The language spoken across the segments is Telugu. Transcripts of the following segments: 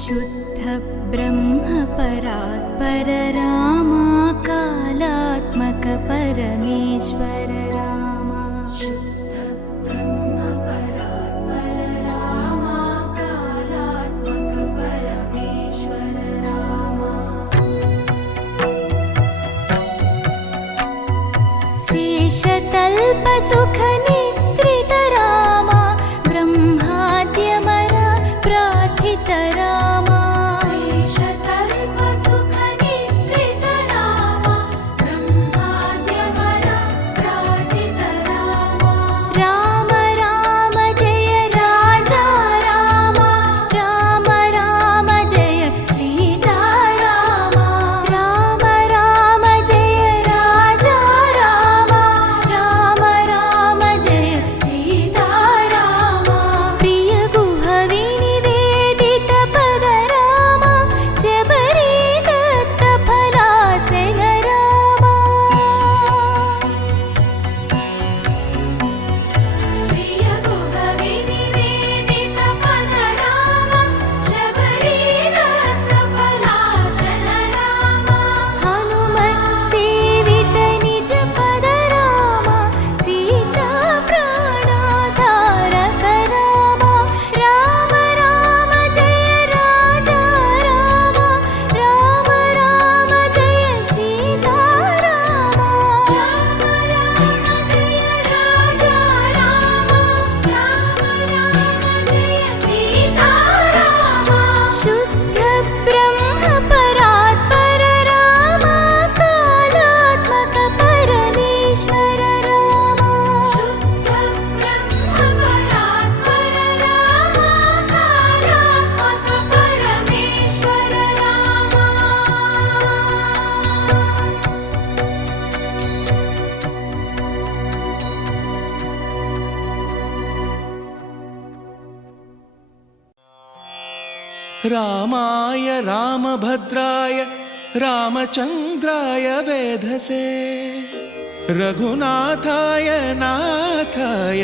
शुद्ध ब्रह्म परात्पर रामा कालात्मक परमेश्वर रामा शुद्ध ब्रह्म परात्पर रामा कालात्मक परमेश्वर रामा शेषतल्प सुख निद्रित रामा ब्रह्माद्यमर प्रार्थित रामा शेषतल्प सुख निद्रित रामा ब्रह्माद्यमर प्रार्थित रामा राम राम जय राजा रामा राम राम जय सीता रामा राम राम जय राजा रामा राम राम जय सीता रामा प्रिय गुह विनिवेदित पद रामा शबरी दत्त फलासन रामा प्रिय गुह विनिवेदित पद रामा शबरी दत्त फलासन रामा हनुमत् सेवित निज पद रामा सीता प्राणाधारक रामा राम राम जय राजा रामा राम राम जय सीता रामा राम राम जय राजा रामा राम राम जय सीता रामा शुद्ध ब्रह्म परात्पर रामा कालात्मक परमेश्वर रामा शुद्ध ब्रह्म परात्पर रामा कालात्मक परमेश्वर रामा रामाय रामभद्राय रामचन्द्राय वेधसे रघुनाथाय नाथाय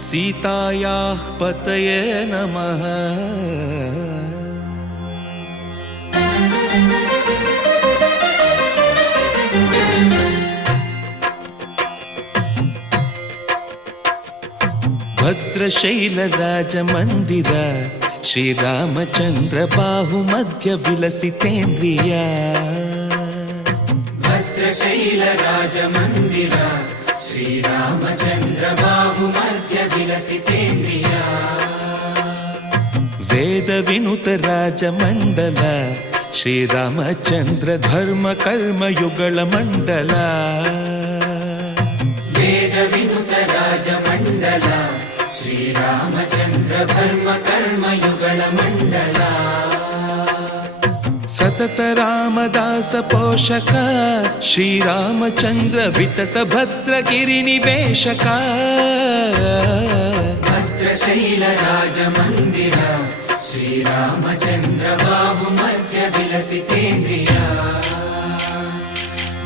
सीतायाः पतये नमः भद्रशैलराजमन्दिर श्रीरामचन्द्र बाहुमध्य विलसितेन्द्रिया भद्रशैलराजमन्दिर श्रीरामचन्द्र बाहुमध्य विलसितेन्द्रिया वेदविनुत राजमण्डल श्रीरामचन्द्र धर्म कर्म युगल मण्डल वेदविनुत राजमण्डल श्रीरामचन्द्र धर्म कर्म युगल मण्डल सतत रामदास पोषक श्रीरामचन्द्र वितत भद्रगिरिनिवेशक भद्रशैलराजमन्दिर श्रीरामचन्द्र बाहुमध्य विलसितेन्द्रिया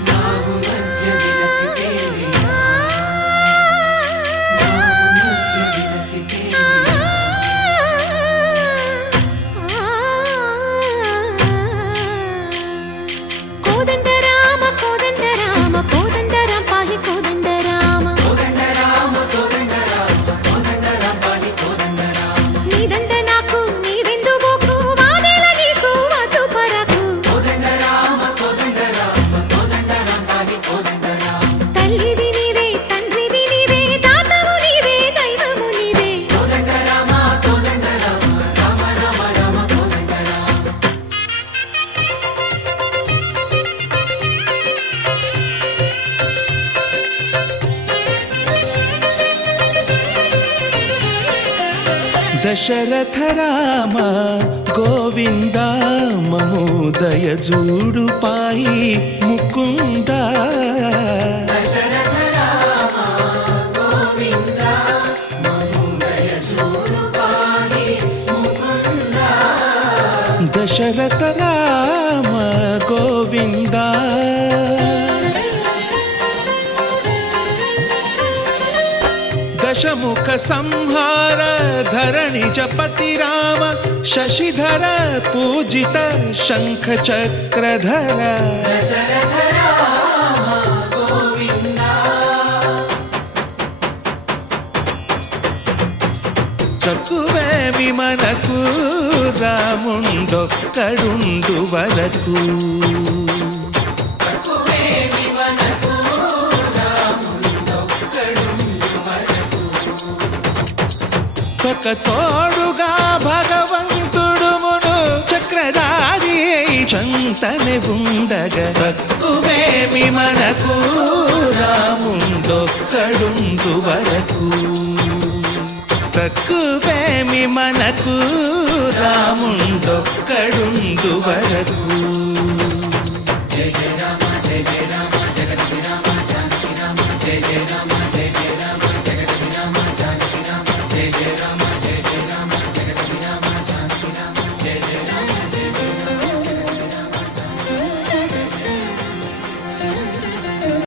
बाहुमध्य विलसितेन्द्रिया बाहुमध्य विलसितेन्द्रिया कोदंड राम पाहि कोदंड राम कोदंड राम पाहि कोदंड राम नी దండ నాకు నీ విందు బోకు వాదేల నీకు వద్దు పరకు కోదండ రామ పాहि కోదండ రామ తల్లివి నీవే తండ్రివి నీవే దాతవు నీవే దైవము నీవే కోదండ రామ రామ రామ రామ కోదండ రామ दशरथ राम गोविंद ममोदय जूडु पाई मुकुंद दशरथ राम गोविंद ममुदय जोडु पाहि मुकुंद दशरथ राम गोविंद दशमु ముఖ సంహార ధరణి జపతి రామ శశిధర పూజిత శంఖ చక్రధర దశరథ రామ గోవింద తక్కువేమి మనకు రాముండొక్కడుండు వరకు తక్కువేమి మనకు రాముడొక్కడుండు వరకు ఒక తోడుగా భగవంతుడు మును చక్రధారి చంతనే ఉండగా తక్కువేమి మనకు రాముండొక్కడుండు వరకు తక్కువేమి మనకు రాముండొక్కడుండు వరకు జయ జయ రామ